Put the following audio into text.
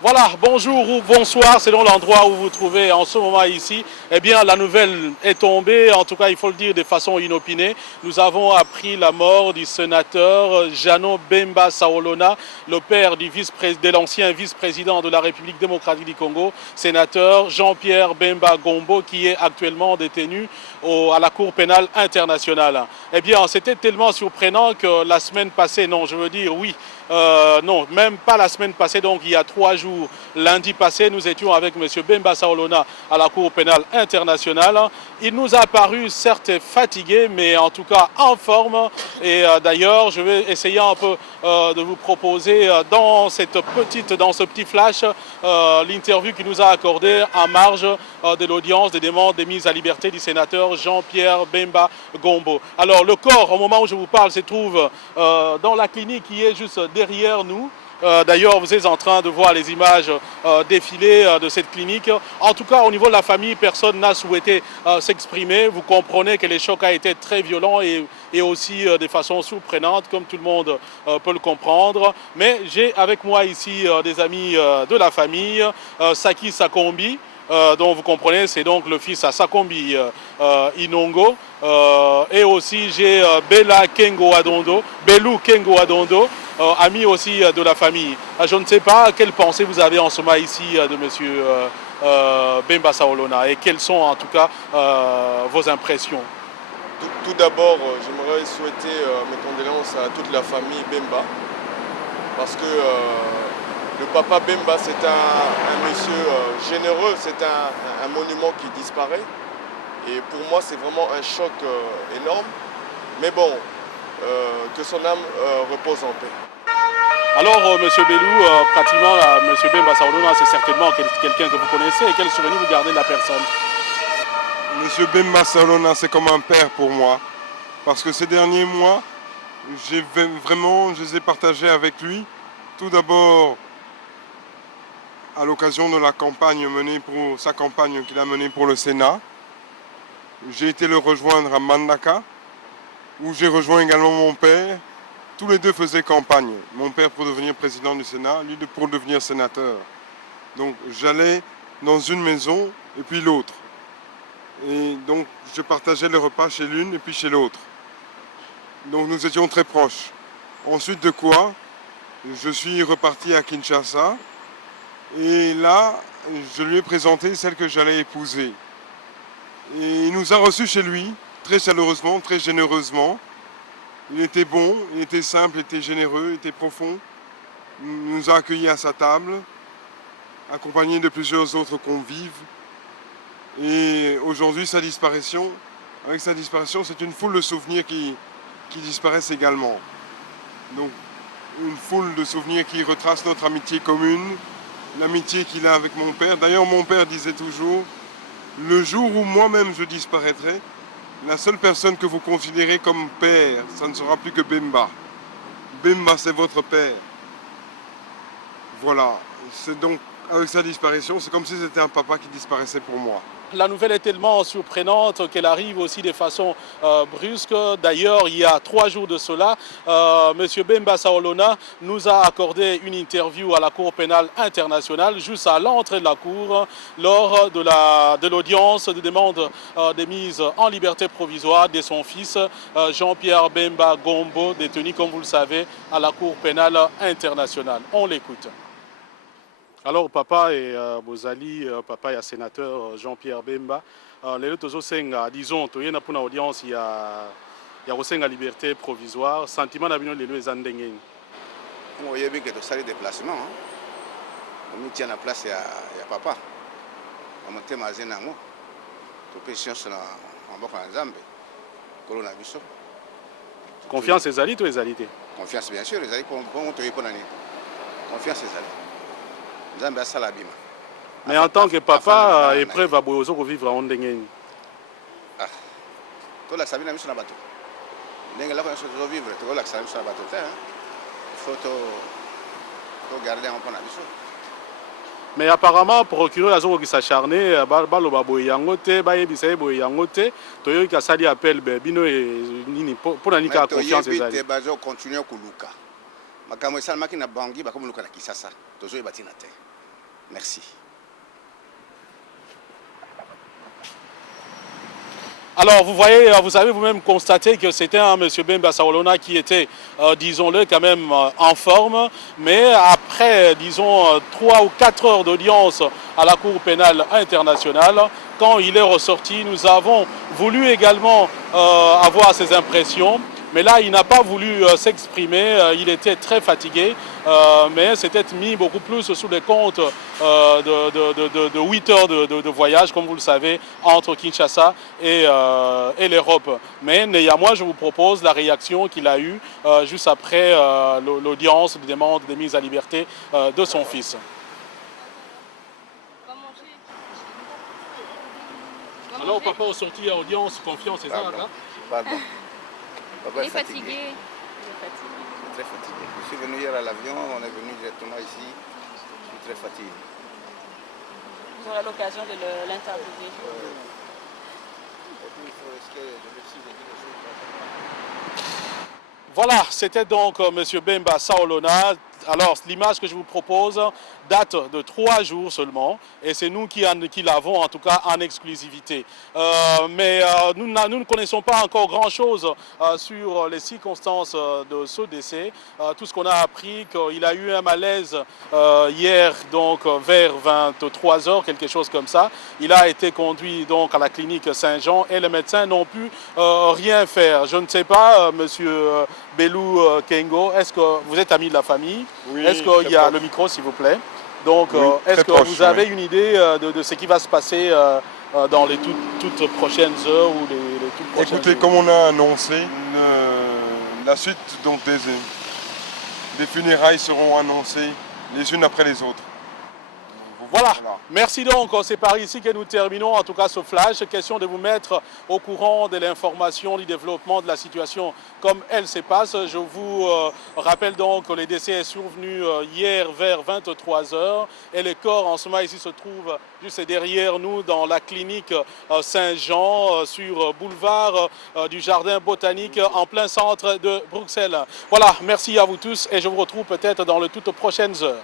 Voilà, bonjour ou bonsoir selon l'endroit où vous vous trouvez en ce moment ici. Eh bien, la nouvelle est tombée, en tout cas il faut le dire de façon inopinée. Nous avons appris la mort du sénateur Jano Bemba Saolona, le père de l'ancien vice-président de la République démocratique du Congo, sénateur Jean-Pierre Bemba Gombo, qui est actuellement détenu à la Cour pénale internationale. Eh bien, c'était tellement surprenant que la semaine passée, non, je veux dire oui, non, même pas la semaine passée, donc il y a 3 jours, lundi passé, nous étions avec M. Bemba Saolona à la Cour pénale internationale. Il nous a paru certes fatigué, mais en tout cas en forme. Et d'ailleurs, je vais essayer un peu de vous proposer dans ce petit flash, l'interview qu'il nous a accordée en marge de l'audience des demandes de mise à liberté du sénateur Jean-Pierre Bemba Gombo. Alors, le corps, au moment où je vous parle, se trouve dans la clinique qui est juste derrière nous. D'ailleurs, vous êtes en train de voir les images défiler de cette clinique. En tout cas, au niveau de la famille, personne n'a souhaité s'exprimer. Vous comprenez que le choc a été très violent et aussi de façon surprenante, comme tout le monde peut le comprendre. Mais j'ai avec moi ici des amis de la famille, Saki Sakombi, dont vous comprenez, c'est donc le fils à Sakombi Inongo. Et aussi j'ai Belou Kengo Adondo, ami aussi de la famille. Je ne sais pas quelle pensée vous avez en ce moment ici de monsieur Bemba Saolona et quelles sont en tout cas vos impressions. Tout d'abord, j'aimerais souhaiter mes condoléances à toute la famille Bemba parce que le papa Bemba, c'est un monsieur généreux, c'est un monument qui disparaît. Et pour moi, c'est vraiment un choc énorme. Mais bon, que son âme repose en paix. Alors, Monsieur Belou, pratiquement, Monsieur Bemba Saolona, c'est certainement quelqu'un que vous connaissez. Et quel souvenir vous gardez de la personne? Monsieur Bemba Salona, c'est comme un père pour moi. Parce que ces derniers mois, je les ai partagés avec lui. Tout d'abord, à l'occasion de la campagne menée pour sa campagne qu'il a menée pour le Sénat. J'ai été le rejoindre à Mandaka, où j'ai rejoint également mon père. Tous les deux faisaient campagne. Mon père pour devenir président du Sénat, lui pour devenir sénateur. Donc j'allais dans une maison et puis l'autre. Et donc je partageais le repas chez l'une et puis chez l'autre. Donc nous étions très proches. Ensuite de quoi, je suis reparti à Kinshasa. Et là, je lui ai présenté celle que j'allais épouser. Et il nous a reçus chez lui, très chaleureusement, très généreusement. Il était bon, il était simple, il était généreux, il était profond. Il nous a accueillis à sa table, accompagné de plusieurs autres convives. Et aujourd'hui, avec sa disparition, c'est une foule de souvenirs qui disparaissent également. Donc, une foule de souvenirs qui retracent notre amitié commune, l'amitié qu'il a avec mon père. D'ailleurs, mon père disait toujours, le jour où moi-même je disparaîtrai, la seule personne que vous considérez comme père, ça ne sera plus que Bemba. Bemba, c'est votre père. Voilà. C'est donc, avec sa disparition, c'est comme si c'était un papa qui disparaissait pour moi. La nouvelle est tellement surprenante qu'elle arrive aussi de façon brusque. D'ailleurs, il y a 3 jours de cela, M. Bemba Saolona nous a accordé une interview à la Cour pénale internationale, juste à l'entrée de la Cour, lors de l'audience de demande de mise en liberté provisoire de son fils, Jean-Pierre Bemba Gombo, détenu, comme vous le savez, à la Cour pénale internationale. On l'écoute. Alors papa et bozali papa ya sénateur Jean-Pierre Bemba lelo tozosenga disons toyena mpona audience ya kosenga liberté provisoire sentiment na bino lelo eza ndenge nini? oyebi ke tosali déplacement omitia na place ya papa bamotema aze nango topesi nyonso na maboko ya nzambe kolo na biso. Confiance ezali to ezali te? Confiance bien sûr ezali mpo toyebi mpo na nini confiance ezali. Mais en tant que papa, épreuve à boyozo ko vivre en ndenge. Ah. To la sabina miso na bato. Ndenge la ko so vivre, to la sabina miso na bato te. Faut to garder un peu na biso. Mais apparemment procureur azo ko s'acharner balo ba boyango te, ba yebisa boyango te, to yo ka sali appel bino e nini pour na nika confiance ezali. Te bazo continuer kuluka. Makambo esalamaki na bangi bakomuluka na Kisasa. Tozo yeba tina te. Merci. Alors, vous voyez, vous avez vous-même constaté que c'était un M. Bemba Saolona qui était, disons-le, quand même en forme. Mais après, disons, 3 ou 4 heures d'audience à la Cour pénale internationale, quand il est ressorti, nous avons voulu également avoir ses impressions. Mais là, il n'a pas voulu s'exprimer, il était très fatigué, mais s'était mis beaucoup plus sous les comptes de 8 heures de voyage, comme vous le savez, entre Kinshasa et l'Europe. Mais néanmoins, je vous propose la réaction qu'il a eue juste après l'audience de demande de mise à liberté de son fils. Alors, papa est sorti à audience, confiance, c'est ça, là? Pardon. Papa Il est fatigué. Il est fatigué. Je suis très fatigué. Je suis venu hier à l'avion, on est venu directement ici. Je suis très fatigué. Vous aurez l'occasion de l'interviewer. Et puis il faut risquer de réussir de dire des choses. Voilà, c'était donc M. Bemba Saolona. Alors, l'image que je vous propose date de 3 jours seulement et c'est nous qui l'avons en tout cas en exclusivité. Mais nous ne connaissons pas encore grand-chose sur les circonstances de ce décès. Tout ce qu'on a appris, qu'il a eu un malaise hier donc vers 23 h, quelque chose comme ça. Il a été conduit donc à la clinique Saint-Jean et les médecins n'ont pu rien faire. Je ne sais pas, Monsieur Belou Kengo, est-ce que vous êtes ami de la famille? Oui, est-ce qu'il y a proche. le micro, s'il vous plaît? Donc, Oui, est-ce que proche, vous avez oui. une idée de ce qui va se passer dans les toutes prochaines heures ou les toutes prochaines Écoutez, jours? comme on a annoncé, la suite donc, des funérailles seront annoncées les unes après les autres. Voilà, merci donc, c'est par ici que nous terminons en tout cas ce flash. Question de vous mettre au courant de l'information, du développement de la situation comme elle se passe. Je vous rappelle donc que le décès est survenu hier vers 23 h et le corps en ce moment ici se trouve juste derrière nous dans la clinique Saint-Jean sur boulevard du Jardin Botanique en plein centre de Bruxelles. Voilà, merci à vous tous et je vous retrouve peut-être dans les toutes prochaines heures.